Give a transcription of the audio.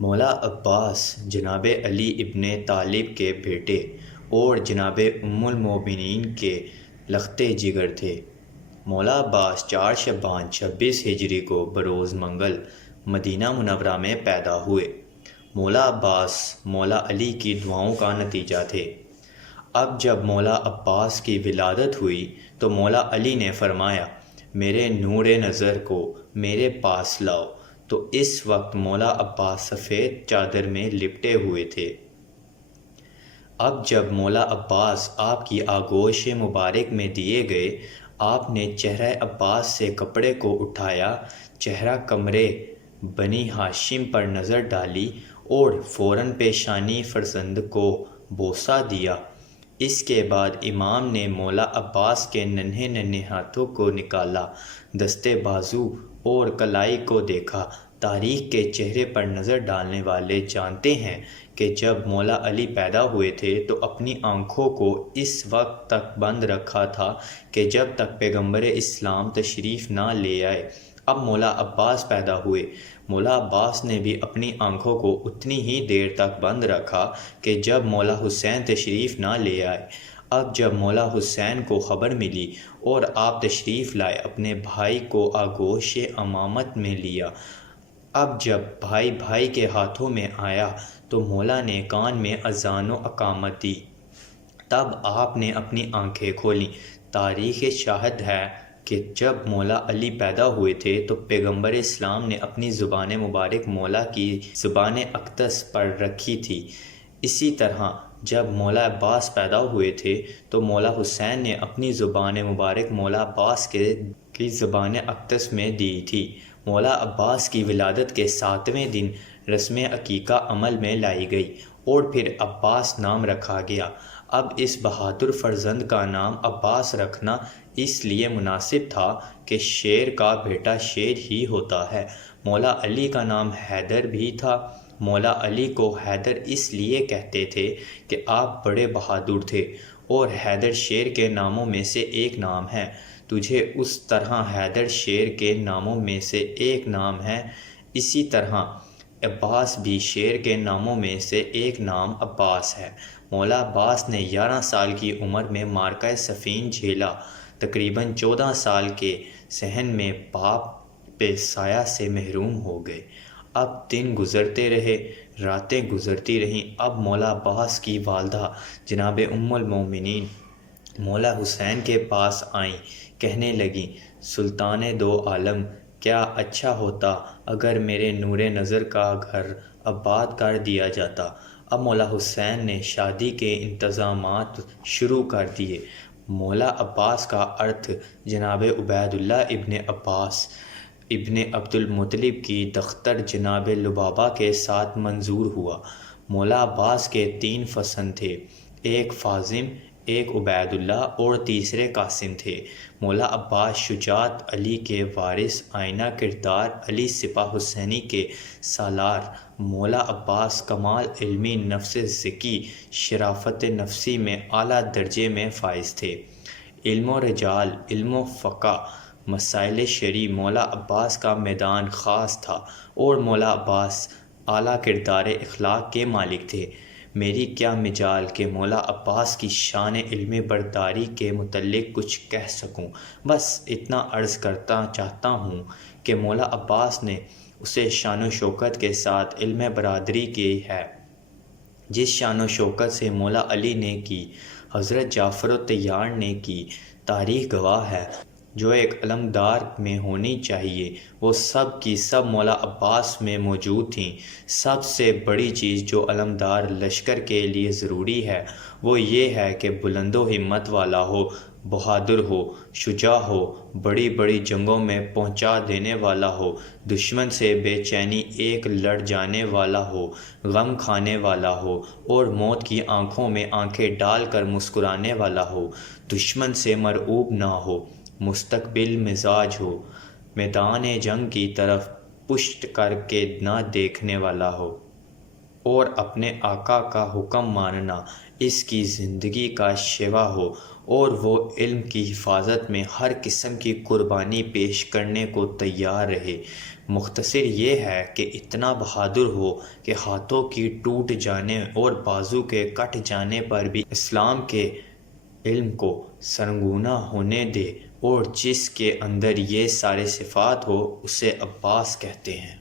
مولا عباس جناب علی ابن طالب کے بیٹے اور جناب ام المومنین کے لختے جگر تھے۔ مولا عباس 4 شعبان 26 ہجری کو بروز منگل مدینہ منورہ میں پیدا ہوئے۔ مولا عباس مولا علی کی دعاؤں کا نتیجہ تھے۔ اب جب مولا عباس کی ولادت ہوئی تو مولا علی نے فرمایا، میرے نور نظر کو میرے پاس لاؤ، تو اس وقت مولا عباس سفید چادر میں لپٹے ہوئے تھے۔ اب جب مولا عباس آپ کی آغوش مبارک میں دیے گئے، آپ نے چہرہ عباس سے کپڑے کو اٹھایا، چہرہ قمرِ بنی ہاشم پر نظر ڈالی اور فوراً پیشانی فرزند کو بوسہ دیا۔ اس کے بعد امام نے مولا عباس کے ننھے ننھے ہاتھوں کو نکالا، دستے بازو اور کلائی کو دیکھا۔ تاریخ کے چہرے پر نظر ڈالنے والے جانتے ہیں کہ جب مولا علی پیدا ہوئے تھے تو اپنی آنکھوں کو اس وقت تک بند رکھا تھا کہ جب تک پیغمبر اسلام تشریف نہ لے آئے۔ اب مولا عباس پیدا ہوئے، مولا عباس نے بھی اپنی آنکھوں کو اتنی ہی دیر تک بند رکھا کہ جب مولا حسین تشریف نہ لے آئے۔ اب جب مولا حسین کو خبر ملی اور آپ تشریف لائے، اپنے بھائی کو آغوش امامت میں لیا۔ اب جب بھائی بھائی کے ہاتھوں میں آیا تو مولا نے کان میں اذان و اقامت دی، تب آپ نے اپنی آنکھیں کھولیں۔ تاریخ شاہد ہے کہ جب مولا علی پیدا ہوئے تھے تو پیغمبر اسلام نے اپنی زبان مبارک مولا کی زبان اقدس پر رکھی تھی۔ اسی طرح جب مولا عباس پیدا ہوئے تھے تو مولا حسین نے اپنی زبان مبارک مولا عباس کی زبان اقدس میں دی تھی۔ مولا عباس کی ولادت کے 7ویں دن رسم عقیقہ عمل میں لائی گئی اور پھر عباس نام رکھا گیا۔ اب اس بہادر فرزند کا نام عباس رکھنا اس لیے مناسب تھا کہ شیر کا بیٹا شیر ہی ہوتا ہے۔ مولا علی کا نام حیدر بھی تھا۔ مولا علی کو حیدر اس لیے کہتے تھے کہ آپ بڑے بہادر تھے، اور حیدر شیر کے ناموں میں سے ایک نام ہے۔ تجھے اس طرح حیدر شیر کے ناموں میں سے ایک نام ہے، اسی طرح عباس بھی شیر کے ناموں میں سے ایک نام عباس ہے۔ مولا عباس نے 11 سال کی عمر میں معرکہ صفین جھیلا۔ تقریباً 14 سال کے سن میں باپ پہ سایہ سے محروم ہو گئے۔ اب دن گزرتے رہے، راتیں گزرتی رہیں۔ اب مولا عباس کی والدہ جناب ام المومنین مولا حسین کے پاس آئیں، کہنے لگیں، سلطان دو عالم، کیا اچھا ہوتا اگر میرے نور نظر کا گھر آباد کر دیا جاتا۔ اب مولا حسین نے شادی کے انتظامات شروع کر دیے۔ مولا عباس کا ارتھ جناب عبید اللہ ابن عباس ابن عبد المطلب کی دختر جناب لبابہ کے ساتھ منظور ہوا۔ مولا عباس کے 3 فرزند تھے، ایک فاطم، ایک عبید اللہ اور تیسرے قاسم تھے۔ مولا عباس شجاعت علی کے وارث، آئینہ کردار علی سپہ حسینی کے سالار۔ مولا عباس کمال علمی، نفس ذکی، شرافت نفسی میں اعلیٰ درجے میں فائز تھے۔ علم و رجال، علم و فقہ، مسائل شرعی مولا عباس کا میدان خاص تھا، اور مولا عباس اعلیٰ کردار اخلاق کے مالک تھے۔ میری کیا مجال کہ مولا عباس کی شان علم برداری کے متعلق کچھ کہہ سکوں، بس اتنا عرض کرنا چاہتا ہوں کہ مولا عباس نے اسے شان و شوکت کے ساتھ علم برادری کی ہے، جس شان و شوکت سے مولا علی نے کی، حضرت جعفر طیار نے کی، تاریخ گواہ ہے، جو ایک علمدار میں ہونی چاہیے، وہ سب کی سب مولا عباس میں موجود تھیں۔ سب سے بڑی چیز جو علمدار لشکر کے لیے ضروری ہے وہ یہ ہے کہ بلند و ہمت والا ہو، بہادر ہو، شجاع ہو، بڑی بڑی جنگوں میں پہنچا دینے والا ہو، دشمن سے بے چینی ایک لڑ جانے والا ہو، غم کھانے والا ہو اور موت کی آنکھوں میں آنکھیں ڈال کر مسکرانے والا ہو، دشمن سے مرعوب نہ ہو، مستقبل مزاج ہو، میدان جنگ کی طرف پشت کر کے نہ دیکھنے والا ہو، اور اپنے آقا کا حکم ماننا اس کی زندگی کا شیوا ہو، اور وہ علم کی حفاظت میں ہر قسم کی قربانی پیش کرنے کو تیار رہے۔ مختصر یہ ہے کہ اتنا بہادر ہو کہ ہاتھوں کی ٹوٹ جانے اور بازو کے کٹ جانے پر بھی اسلام کے علم کو سرنگوں ہونے دے، اور جس کے اندر یہ سارے صفات ہو اسے عباس کہتے ہیں۔